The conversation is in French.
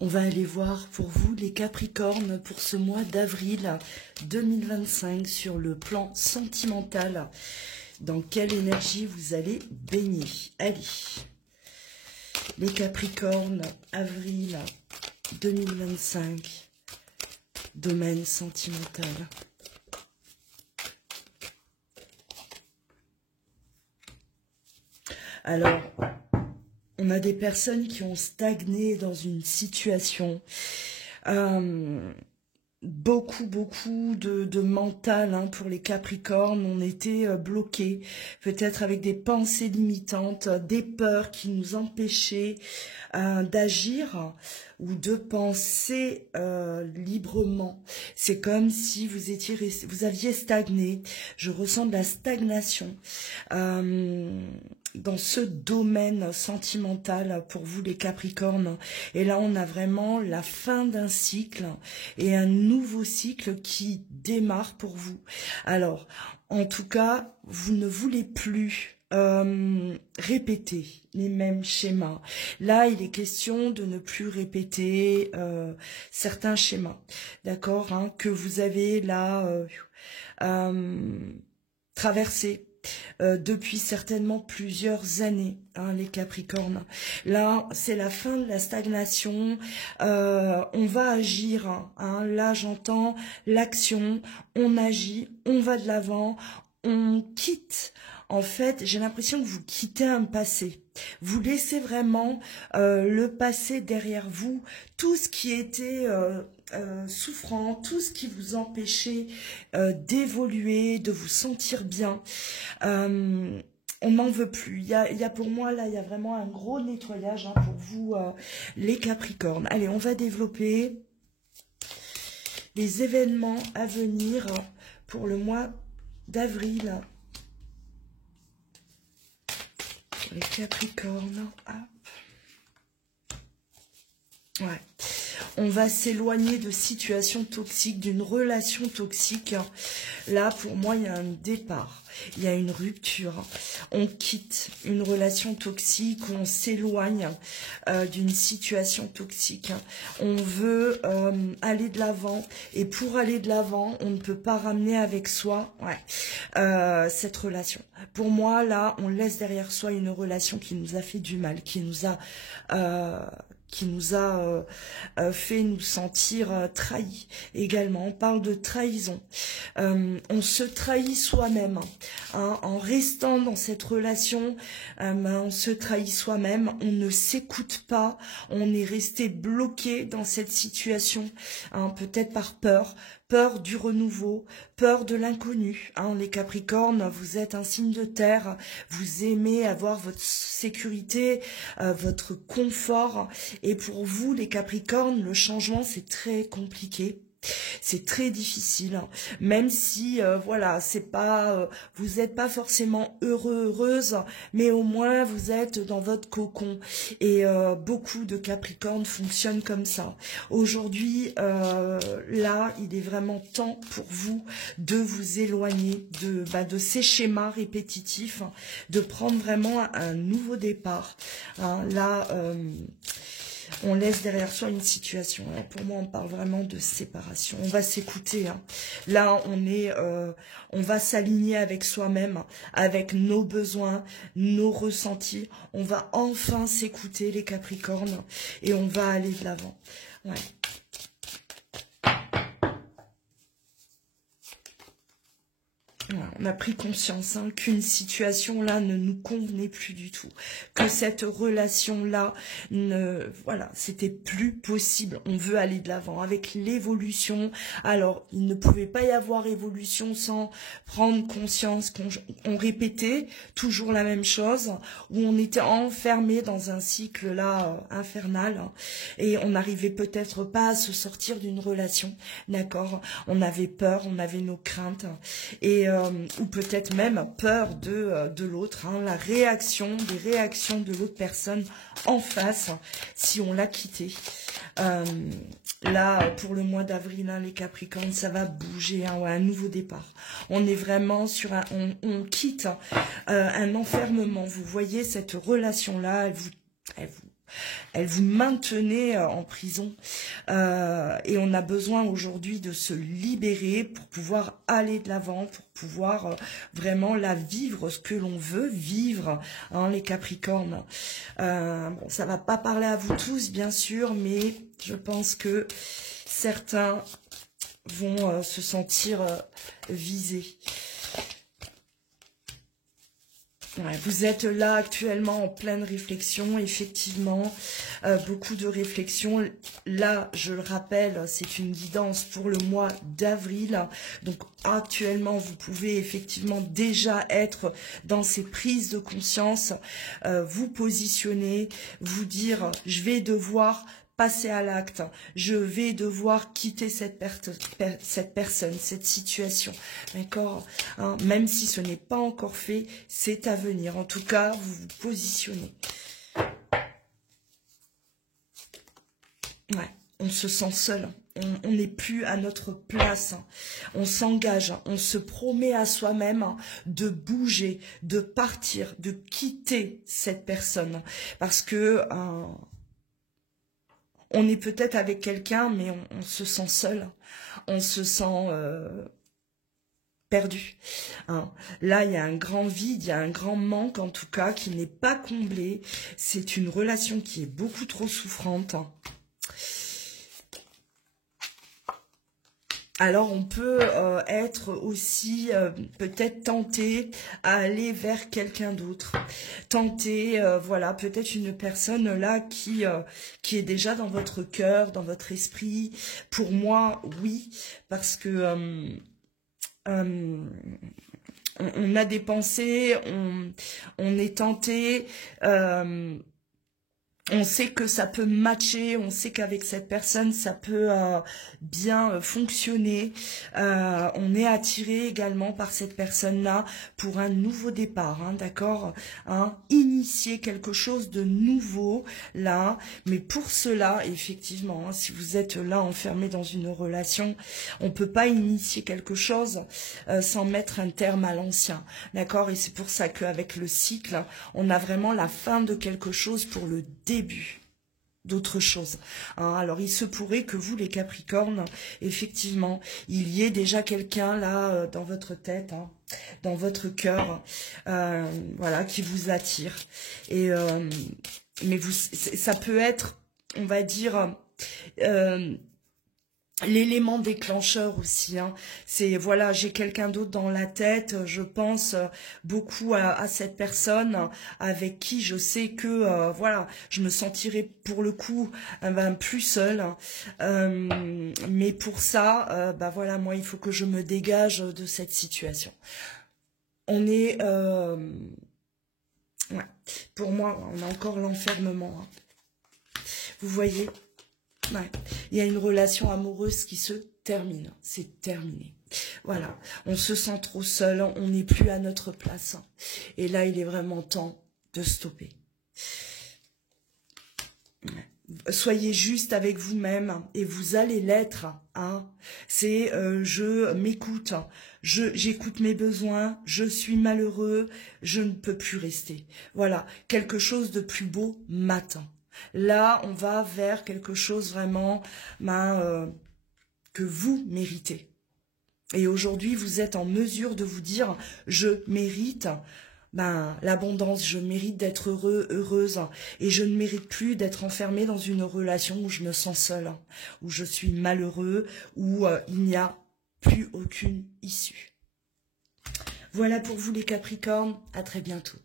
On va aller voir pour vous les Capricornes pour ce mois d'avril 2025 sur le plan sentimental. Dans quelle énergie vous allez baigner? Allez, les Capricornes, avril 2025, domaine sentimental. Alors, on a des personnes qui ont stagné dans une situation, beaucoup de mental hein, pour les Capricornes. On était bloqués, peut-être avec des pensées limitantes, des peurs qui nous empêchaient d'agir ou de penser librement. C'est comme si vous aviez stagné. Je ressens de la stagnation dans ce domaine sentimental pour vous les Capricornes. Et là, on a vraiment la fin d'un cycle et un nouveau cycle qui démarre pour vous. Alors, en tout cas, vous ne voulez plus répéter les mêmes schémas. Là, il est question de ne plus répéter certains schémas, d'accord, hein, que vous avez là traversé depuis certainement plusieurs années, hein, les Capricornes. Là, c'est la fin de la stagnation. On va agir. Hein, là, j'entends l'action. On agit. On va de l'avant. On quitte. En fait, j'ai l'impression que vous quittez un passé. Vous laissez vraiment le passé derrière vous. Tout ce qui était souffrant, tout ce qui vous empêchait d'évoluer, de vous sentir bien. On n'en veut plus. Il y a pour moi, là, il y a vraiment un gros nettoyage hein, pour vous, les Capricornes. Allez, on va développer les événements à venir pour le mois d'avril. Les Capricornes, hop. Ouais. On va s'éloigner de situations toxiques, d'une relation toxique. Là, pour moi, il y a un départ, il y a une rupture. On quitte une relation toxique, on s'éloigne d'une situation toxique. On veut aller de l'avant, et pour aller de l'avant, on ne peut pas ramener avec soi cette relation. Pour moi, là, on laisse derrière soi une relation qui nous a fait du mal, qui nous a fait nous sentir trahis également. On parle de trahison. On se trahit soi-même. Hein, en restant dans cette relation, on se trahit soi-même. On ne s'écoute pas. On est resté bloqué dans cette situation, hein, peut-être par peur. Peur du renouveau, peur de l'inconnu. Hein, les Capricornes, vous êtes un signe de terre, vous aimez avoir votre sécurité, votre confort. Et pour vous, les Capricornes, le changement, c'est très compliqué. C'est très difficile, hein. Même si voilà, c'est pas vous n'êtes pas forcément heureuse, mais au moins vous êtes dans votre cocon. Et beaucoup de Capricornes fonctionnent comme ça. Aujourd'hui, là, il est vraiment temps pour vous de vous éloigner de ces schémas répétitifs, hein, de prendre vraiment un nouveau départ. Hein, là. On laisse derrière soi une situation. Hein. Pour moi, on parle vraiment de séparation. On va s'écouter. Hein. Là, on va s'aligner avec soi-même, avec nos besoins, nos ressentis. On va enfin s'écouter, les Capricornes, et on va aller de l'avant. Ouais. On a pris conscience hein, qu'une situation là ne nous convenait plus du tout, que cette relation là voilà, c'était plus possible. On veut aller de l'avant avec l'évolution. Alors il ne pouvait pas y avoir évolution sans prendre conscience qu'on répétait toujours la même chose, où on était enfermé dans un cycle là infernal, hein, et on n'arrivait peut-être pas à se sortir d'une relation, d'accord. On avait peur, on avait nos craintes et ou peut-être même peur de l'autre, hein, des réactions de l'autre personne en face si on l'a quitté. Là, pour le mois d'avril, hein, les Capricornes, ça va bouger, hein, ouais, un nouveau départ. On est vraiment sur on quitte un enfermement. Vous voyez cette relation-là, elle vous Elle vous maintenait en prison. Et on a besoin aujourd'hui de se libérer pour pouvoir aller de l'avant, pour pouvoir vraiment la vivre, ce que l'on veut vivre, hein, les Capricornes. Bon, ça va pas parler à vous tous, bien sûr, mais je pense que certains vont se sentir visés. Ouais, vous êtes là actuellement en pleine réflexion, effectivement, beaucoup de réflexion. Là, je le rappelle, c'est une guidance pour le mois d'avril. Donc actuellement, vous pouvez effectivement déjà être dans ces prises de conscience, vous positionner, vous dire, je vais devoir passer à l'acte, je vais devoir quitter cette personne, cette situation, d'accord, hein, même si ce n'est pas encore fait, c'est à venir. En tout cas, vous vous positionnez. Ouais, on se sent seul, on n'est plus à notre place, on s'engage, on se promet à soi-même de bouger, de partir, de quitter cette personne, parce que on est peut-être avec quelqu'un, mais on se sent seul, on se sent perdu. Hein. Là, il y a un grand vide, il y a un grand manque, en tout cas, qui n'est pas comblé. C'est une relation qui est beaucoup trop souffrante. Alors, on peut être aussi peut-être tenté à aller vers quelqu'un d'autre. Tenté, voilà, peut-être une personne là qui est déjà dans votre cœur, dans votre esprit. Pour moi, oui, parce que on a des pensées, on est tenté. On sait que ça peut matcher, on sait qu'avec cette personne, ça peut bien fonctionner. On est attiré également par cette personne-là pour un nouveau départ, hein, d'accord, hein, initier quelque chose de nouveau, là. Mais pour cela, effectivement, hein, si vous êtes là enfermé dans une relation, on peut pas initier quelque chose sans mettre un terme à l'ancien, d'accord. Et c'est pour ça qu'avec le cycle, on a vraiment la fin de quelque chose pour le début d'autre chose. Hein, alors il se pourrait que vous, les Capricornes, effectivement, il y ait déjà quelqu'un là dans votre tête, hein, dans votre cœur, voilà, qui vous attire. Et mais ça peut être, on va dire, l'élément déclencheur aussi, hein. C'est, voilà, j'ai quelqu'un d'autre dans la tête, je pense beaucoup à cette personne avec qui je sais que, voilà, je me sentirai pour le coup plus seule. Mais pour ça, bah voilà, moi, il faut que je me dégage de cette situation. On est... ouais, pour moi, on a encore l'enfermement. Hein. Vous voyez ? Ouais. Il y a une relation amoureuse qui se termine. C'est terminé. Voilà. On se sent trop seul. On n'est plus à notre place. Et là, il est vraiment temps de stopper. Ouais. Soyez juste avec vous-même et vous allez l'être. Hein. C'est je m'écoute. J'écoute mes besoins. Je suis malheureux. Je ne peux plus rester. Voilà. Quelque chose de plus beau m'attend. Là, on va vers quelque chose vraiment que vous méritez. Et aujourd'hui, vous êtes en mesure de vous dire, je mérite l'abondance, je mérite d'être heureux, heureuse, et je ne mérite plus d'être enfermée dans une relation où je me sens seule, où je suis malheureux, où il n'y a plus aucune issue. Voilà pour vous les Capricornes, à très bientôt.